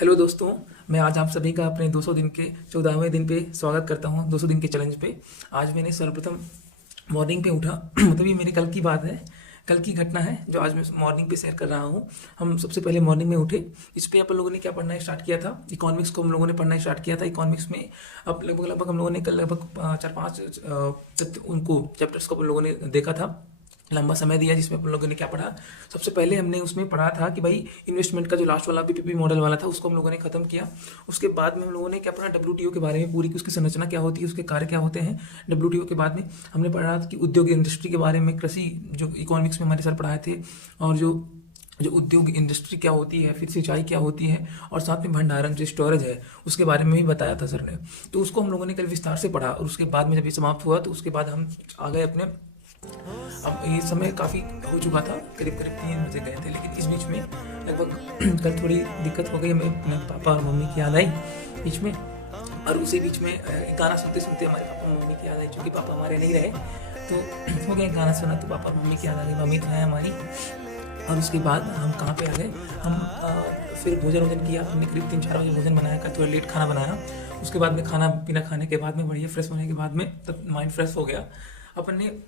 Hello दोस्तों, मैं आज आप सभी का अपने 200 दिन के 14वें दिन पे स्वागत करता हूँ। 200 दिन के चैलेंज पे आज मैंने सर्वप्रथम मॉर्निंग पे उठा। मतलब ये मेरे कल की बात है, कल की घटना है जो आज मैं मॉर्निंग पे शेयर कर रहा हूँ। हम सबसे पहले मॉर्निंग में उठे। इस पे अपन लोगों ने क्या पढ़ना स्टार्ट किया था, इकोनॉमिक्स को हम लोगों ने पढ़ना स्टार्ट किया था। इकोनॉमिक्स में अब लगभग हम लोगों ने कल लगभग 4-5 उनको चैप्टर्स को अपन लोगों ने देखा था। लंबा समय दिया जिसमें अपन लोगों ने क्या पढ़ा। सबसे पहले हमने उसमें पढ़ा था कि भाई इन्वेस्टमेंट का जो लास्ट वाला पीपीपी मॉडल वाला था उसको हम लोगों ने खत्म किया। उसके बाद में हम लोगों ने क्या पढ़ा, डब्ल्यूटीओ के बारे में, पूरी की उसकी संरचना क्या होती है, उसके कार्य क्या होते हैं। डब्ल्यूटीओ के बाद में हमने पढ़ा कि उद्योग इंडस्ट्री के बारे में, कृषि जो इकोनॉमिक्स में हमारे सर पढ़ाए थे, और जो जो उद्योग इंडस्ट्री क्या होती है, फिर सिंचाई क्या होती है, और साथ में भंडारण जो स्टोरेज है उसके बारे में भी बताया था सर ने। तो उसको हम लोगों ने कल विस्तार से पढ़ा। और उसके बाद में जब ये समाप्त हुआ तो उसके बाद हम आ गए अपने। अब ये समय काफ़ी हो चुका था, करीब करीब 3 बजे गए थे, लेकिन इस बीच में लगभग कल थोड़ी दिक्कत हो गई। मैं अपने पापा और मम्मी की याद आई बीच में, और उसी बीच में एक गाना सुनते सुनते हमारे पापा मम्मी की याद आई, क्योंकि पापा हमारे नहीं रहे। तो हो गया, एक गाना सुना तो पापा मम्मी की याद आ गई, मम्मी तो है हमारी। और उसके बाद हम कहाँ पे आ गए, हम फिर भोजन वोजन किया। हमने करीब 3-4 बजे भोजन बनाया, कल थोड़ा लेट खाना बनाया। उसके बाद में खाना पीना खाने के बाद में बढ़िया फ्रेश होने के बाद में तब माइंड फ्रेश हो गया। अपन ने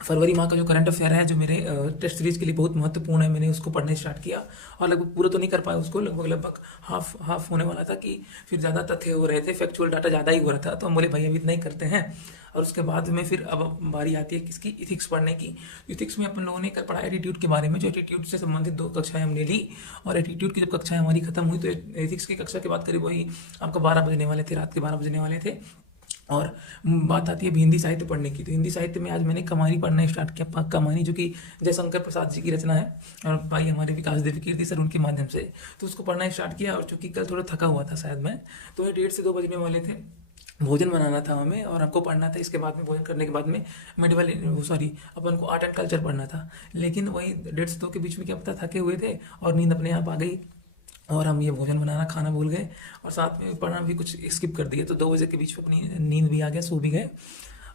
फरवरी माह का जो करंट अफेयर है, जो मेरे टेस्ट सीरीज के लिए बहुत महत्वपूर्ण है, मैंने उसको पढ़ने स्टार्ट किया। और लगभग पूरा तो नहीं कर पाया उसको, लगभग हाफ हाफ होने वाला था कि फिर ज़्यादा तथ्य हो रहे थे, फैक्चुअल डाटा ज़्यादा ही हो रहा था। तो हम बोले भाई अभी इतना ही करते हैं। और उसके बाद में फिर अब बारी आती है किसकी, इथिक्स पढ़ने की। इथिक्स में अपन लोगों ने कल पढ़ा एटीट्यूड के बारे में। जो एटीट्यूड से संबंधित 2 कक्षाएं हमने ली, और एटीट्यूड की जब कक्षाएं हमारी खत्म हुई तो एथिक्स की कक्षा के बाद करीब वही आपका 12 बजने वाले थे, रात के 12 बजने वाले थे। और बात आती है हिंदी साहित्य पढ़ने की। तो हिंदी साहित्य में आज मैंने कमानी पढ़ना स्टार्ट किया। कमानी जो कि जयशंकर प्रसाद जी की रचना है, और भाई हमारे विकास देव कीर्ति सर उनके माध्यम से, तो उसको पढ़ना स्टार्ट किया। और चूंकि कल थोड़ा थका हुआ था शायद मैं, तो 1:30 से 2 बजने वाले थे। भोजन बनाना था हमें और हमको पढ़ना था। इसके बाद में भोजन करने के बाद में मेडिवल, सॉरी, अपन को आर्ट एंड कल्चर पढ़ना था। लेकिन वही 1:30 से 2 के बीच में क्या पता, थके हुए थे और नींद अपने आप आ गई, और हम ये भोजन बनाना खाना भूल गए, और साथ में पढ़ना भी कुछ स्किप कर दिए। तो 2 बजे के बीच में अपनी नींद भी आ गया, सो भी गए।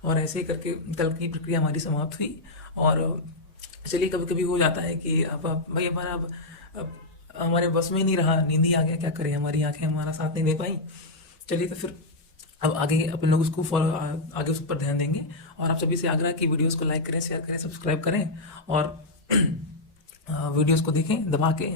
और ऐसे ही करके कल की प्रक्रिया हमारी समाप्त हुई। और चलिए, कभी कभी हो जाता है कि अब भाई हमारा अब हमारे बस में नहीं रहा, नींद ही आ गया, क्या करें, हमारी आंखें हमारा साथ नहीं दे पाई। चलिए, तो फिर अब आगे अपन लोग उसको फॉलो, आगे उस पर ध्यान देंगे। और आप सभी से आग्रह कि वीडियोस को लाइक करें, शेयर करें, सब्सक्राइब करें, और वीडियोस को देखें दबा के।